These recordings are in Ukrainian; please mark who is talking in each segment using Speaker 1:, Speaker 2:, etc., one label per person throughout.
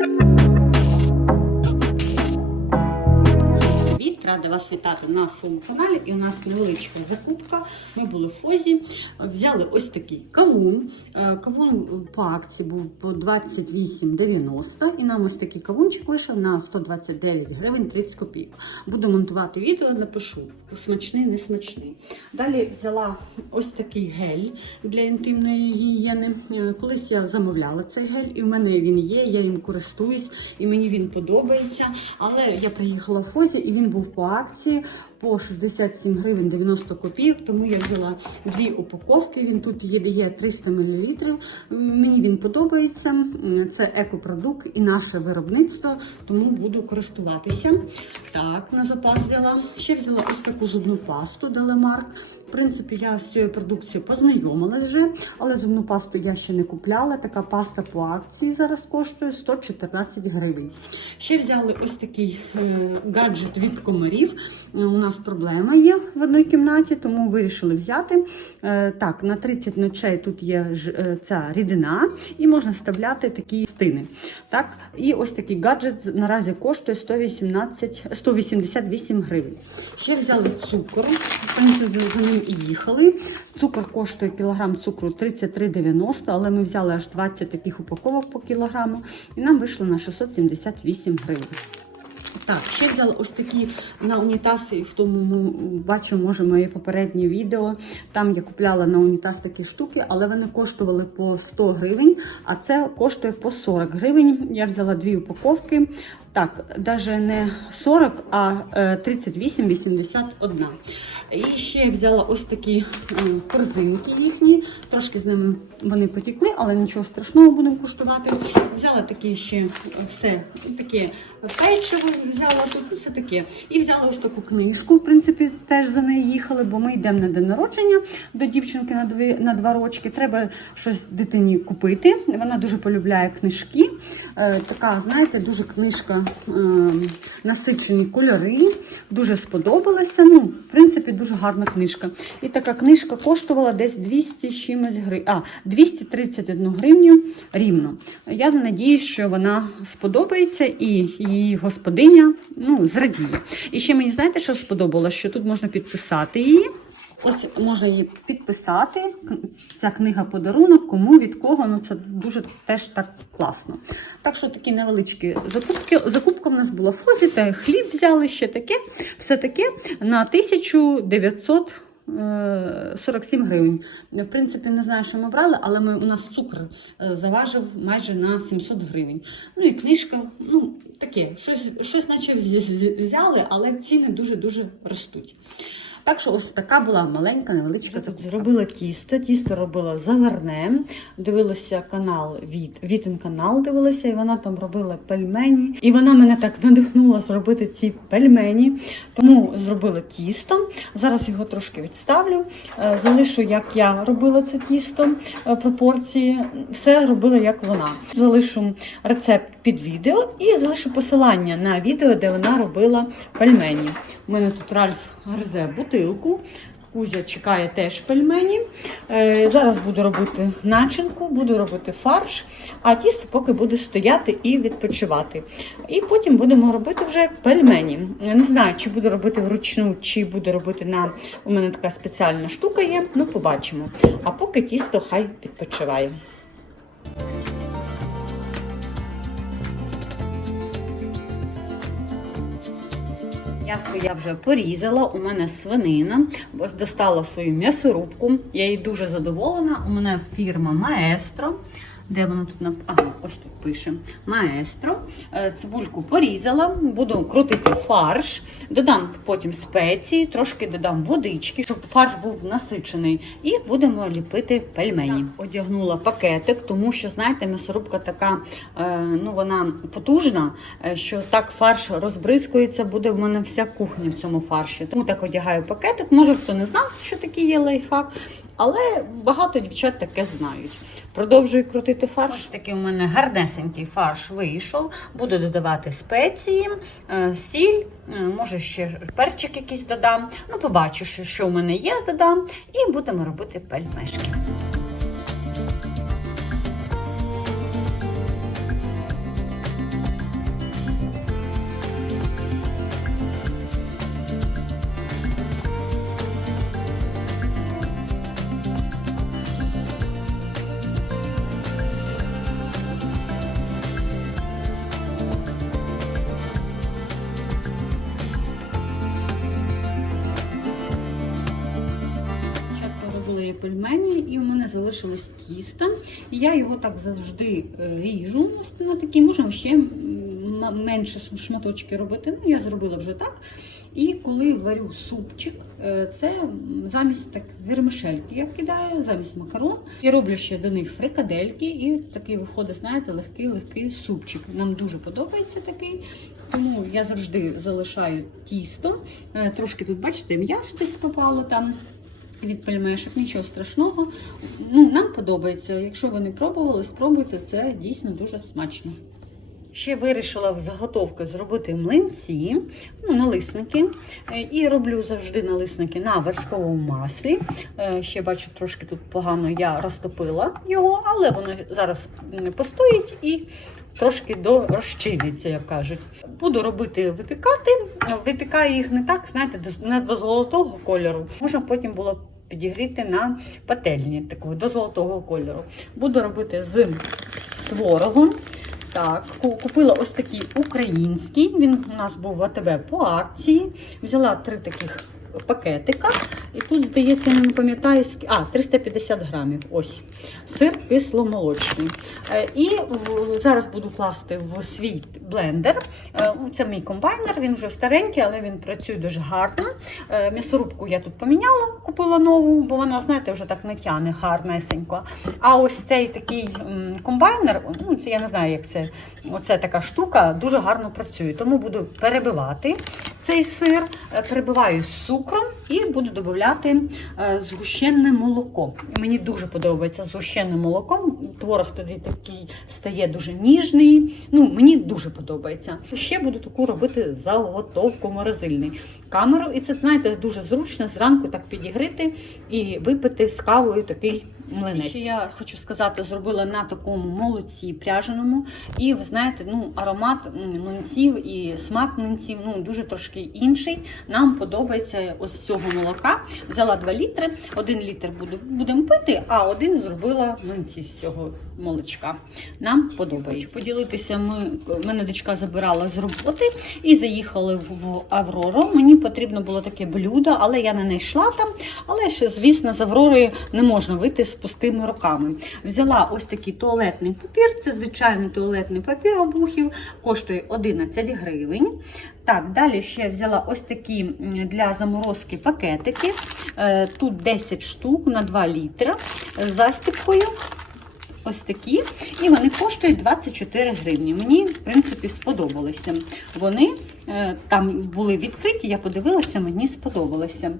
Speaker 1: thank you рада вас вітати на своєму каналі. І у нас невеличка закупка. Ми були в Фозі, взяли ось такий кавун. Е, Кавун по акції був по 28,90 і нам ось такий кавунчик вийшов на 129 гривень 30 копійок. Буду монтувати відео, напишу смачний, не смачний. Далі взяла ось такий гель для інтимної гігієни. Е, Колись я замовляла цей гель, і в мене він є, я їм користуюсь, і мені він подобається. Але я приїхала в Фозі і він був по акції по 67 гривень 90 копійок, тому я взяла дві упаковки. Він тут є, є 300 мл. Мені він подобається. Це екопродукт і наше виробництво, тому буду користуватися. Так, на запас взяла. Ще взяла ось таку зубну пасту Делемарк. В принципі, я з цією продукцією познайомилась вже, але зубну пасту я ще не купляла. Така паста по акції зараз коштує 114 гривень. Ще взяли ось такий е, гаджет від комарів. Е, У нас проблема є в одній кімнаті, тому вирішили взяти. Е, так, на 30 ночей тут є е, ця рідина, і можна вставляти такі стини. Так, і ось такий гаджет наразі коштує 118, 188 гривень. Ще взяли цукор. За ним і їхали. Цукор коштує кілограм цукру 33,90, але ми взяли аж 20 таких упаковок по кілограму, і нам вийшло на 678 гривень. Так, ще взяла ось такі на унітази, в тому бачу, може, моє попереднє відео. Там я купляла на унітаз такі штуки, але вони коштували по 100 гривень, а це коштує по 40 гривень. Я взяла дві упаковки. Так, навіть не 40, а е, 38,81. І ще взяла ось такі е, корзинки їхні. Трошки з ними вони потекли, але нічого страшного будемо куштувати. Взяла такі ще е, все таке печиво, взяла тут все таке. І взяла ось таку книжку. В принципі, теж за нею їхали, бо ми йдемо на день народження до дівчинки на дві на два рочки. Треба щось дитині купити. Вона дуже полюбляє книжки. Е, така, знаєте, дуже книжка е, насичені кольори. Дуже сподобалася. Ну, в принципі, дуже гарна книжка. І така книжка коштувала десь 200 чимось гривень. А, 231 гривню рівно. Я надіюсь, що вона сподобається і її господиня ну, зрадіє. І ще мені знаєте, що сподобалося? Що тут можна підписати її. Ось можна її підписати. Ця книга подарунок, кому від кого. Ну це дуже теж так класно. Так що такі невеличкі закупки. Закупка в нас була фозі, та хліб взяли ще таке. Все таке на 1900 е, 47 гривень. В принципі, не знаю, що ми брали, але ми, у нас цукор е, заважив майже на 700 гривень. Ну і книжка, ну таке, щось, щось наче вз- вз- взяли, але ціни дуже-дуже ростуть. Так що ось така була маленька, невеличка закупка. Зробила тісто, тісто робила заварне, дивилася канал від Вітин канал, дивилася, і вона там робила пельмені. І вона мене так надихнула зробити ці пельмені. Тому зробила тісто. Зараз його трошки відставлю. Е, Залишу, як я робила це тісто, е, пропорції. Все робила, як вона. Залишу рецепт під відео і залишу посилання на відео, де вона робила пельмені. У мене тут Ральф гризе бутилку. Кузя чекає теж пельмені. Е, зараз буду робити начинку, буду робити фарш, а тісто поки буде стояти і відпочивати. І потім будемо робити вже пельмені. Я Не знаю, чи буду робити вручну, чи буду робити на. У мене така спеціальна штука є, ну побачимо. А поки тісто хай відпочиває. М'ясо я вже порізала, у мене свинина, достала свою м'ясорубку. Я їй дуже задоволена. У мене фірма Маестро. Де воно тут на ага, ось тут пише Маестро. Е, Цибульку порізала, буду крутити фарш, додам потім спеції, трошки додам водички, щоб фарш був насичений, і будемо ліпити пельмені. Одягнула пакетик, тому що знаєте, м'ясорубка така, е, ну вона потужна, е, що так фарш розбризкується, буде в мене вся кухня в цьому фарші. Тому так одягаю пакетик. Може хто не знав, що такий є лайфхак, але багато дівчат таке знають. Продовжую крутити фарш. Ось такий у мене гарнесенький фарш вийшов. Буду додавати спеції, е, сіль, е, може ще перчик якийсь додам. Ну, побачу, що, що в мене є, додам, і будемо робити пельмешки. Залишилось тісто. Я його так завжди е, ріжу на такі, можна ще менше шматочки робити. Ну, я зробила вже так. І коли варю супчик, е, це замість так вермишельки я кидаю, замість макарон. І роблю ще до них фрикадельки, і такий виходить, знаєте, легкий легкий супчик. Нам дуже подобається такий. Тому я завжди залишаю тісто. Е, Трошки тут, бачите, м'ясо десь попало там від пельмешок, нічого страшного. Ну, нам подобається. Якщо ви не пробували, спробуйте, це дійсно дуже смачно. Ще вирішила в заготовки зробити млинці, ну, налисники. Е, І роблю завжди налисники на вершковому маслі. Е, Ще бачу, трошки тут погано я розтопила його, але воно зараз постоїть і трошки до розчиниться, як кажуть. Буду робити випікати. Випікаю їх не так, знаєте, не до золотого кольору. Можна потім було підігріти на пательні такого до золотого кольору. Буду робити з творогом. Так, купила ось такий український. Він у нас був в АТБ по акції. Взяла три таких пакетика. І тут, здається, не пам'ятаю, а, 350 грамів. Ось. Сир кисломолочний. Е, І зараз буду класти в свій блендер. Е, Це мій комбайнер, він вже старенький, але він працює дуже гарно. Е, М'ясорубку я тут поміняла, купила нову, бо вона, знаєте, вже так не тяне гарнесенько. А ось цей такий комбайнер, ну це я не знаю, як це. Оце така штука дуже гарно працює. Тому буду перебивати цей сир, перебиваю з цукром і буду додати е, згущенне молоко. Мені дуже подобається згущенне молоко. Творог тоді такий стає дуже ніжний. Ну, мені дуже подобається. Ще буду таку робити заготовку морозильний камеру. І це, знаєте, дуже зручно зранку так підігрити і випити з кавою такий млинець. Ще я хочу сказати, зробила на такому молоці пряженому. І ви знаєте, ну аромат млинців і смак млинців ну дуже трошки інший. Нам подобається ось цього молока. Взяла 2 літри, один літр будемо пити, а один зробила млинці з цього молочка. Нам подобається. Поділитися ми мене дочка забирала з роботи і заїхали в, в Аврору. Мені потрібно було таке блюдо, але я не знайшла там. Але ще, звісно, з Аврори не можна вийти з пустими руками. Взяла ось такий туалетний папір. Це звичайний туалетний папір обухів, коштує 11 гривень. Так, далі ще взяла ось такі для заморозки пакетики. Е, Тут 10 штук на 2 літра з застіпкою. Ось такі, і вони коштують 24 гривні. Мені, в принципі, сподобалися. Вони е, там були відкриті, я подивилася, мені сподобалося.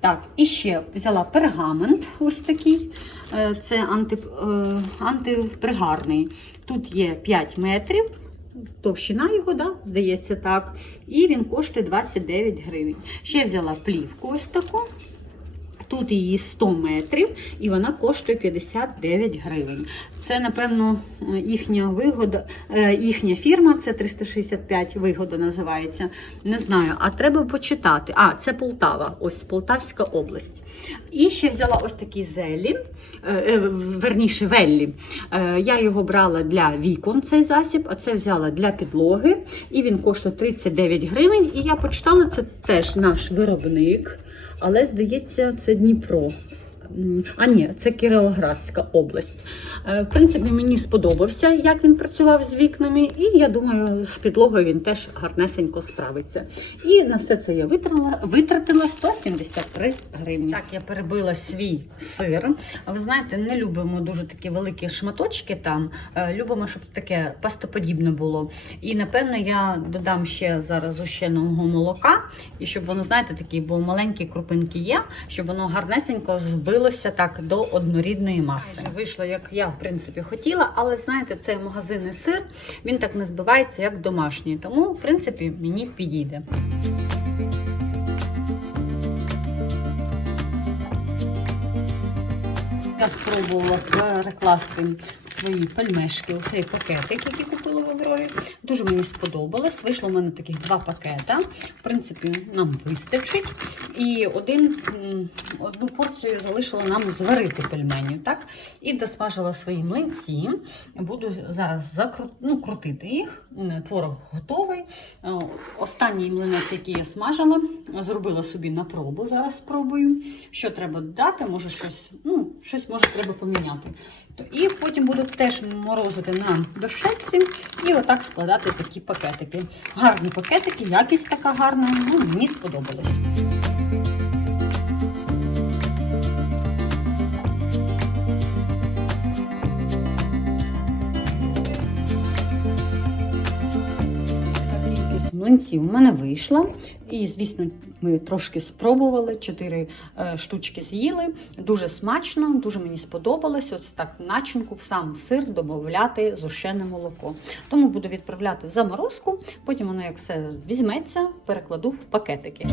Speaker 1: Так, і ще взяла пергамент, ось такий. Е, Це анти, антипригарний. Тут є 5 метрів. Товщина його, да, здається, так. І він коштує 29 гривень. Ще взяла плівку ось таку. Тут її 100 метрів і вона коштує 59 гривень. Це, напевно, їхня вигода, е, їхня фірма, це 365 вигода називається. Не знаю, а треба почитати. А, це Полтава, ось Полтавська область. І ще взяла ось такі зелі, е, е, верніше веллі. Я його брала для вікон, цей засіб, а це взяла для підлоги. І він коштує 39 гривень. І я почитала, це теж наш виробник. Але, здається, це Дніпро. А ні, це Кіровоградська область. Е, В принципі, мені сподобався, як він працював з вікнами, і я думаю, з підлогою він теж гарнесенько справиться. І на все це я витратила, витратила 173 гривні. Так, я перебила свій сир. Ви знаєте, не любимо дуже такі великі шматочки там. Е, Любимо, щоб таке пастоподібне було. І напевно я додам ще зараз зущеного молока, і щоб воно, знаєте, такі, бо маленькі крупинки є, щоб воно гарнесенько збилося так до однорідної маси. Вийшло, як я в принципі хотіла, але знаєте, цей магазинний сир він так не збивається, як домашній. Тому, в принципі, мені підійде. Я спробувала перекласти свої пельмешки у цей пакетик, який купила в Аврорі. Дуже мені сподобалось. Вийшло в мене таких два пакета. В принципі, нам вистачить. І один, одну порцію залишила нам зварити пельменів. Так? І досмажила свої млинці. Буду зараз закру... ну, крутити їх. Творог готовий. Е, Останній млинець, який я смажила, зробила собі на пробу. Зараз спробую. Що треба додати, може щось, ну, щось може треба поміняти. То- І потім буду теж морозити на дощечці і отак складати такі пакетики. Гарні пакетики, якість така гарна. Ну, мені сподобалось. Млинців в мене вийшла. І, звісно, ми трошки спробували, чотири е, штучки з'їли. Дуже смачно, дуже мені сподобалось. Ось так начинку в сам сир додати зушене молоко. Тому буду відправляти в заморозку, потім воно як все візьметься, перекладу в пакетики.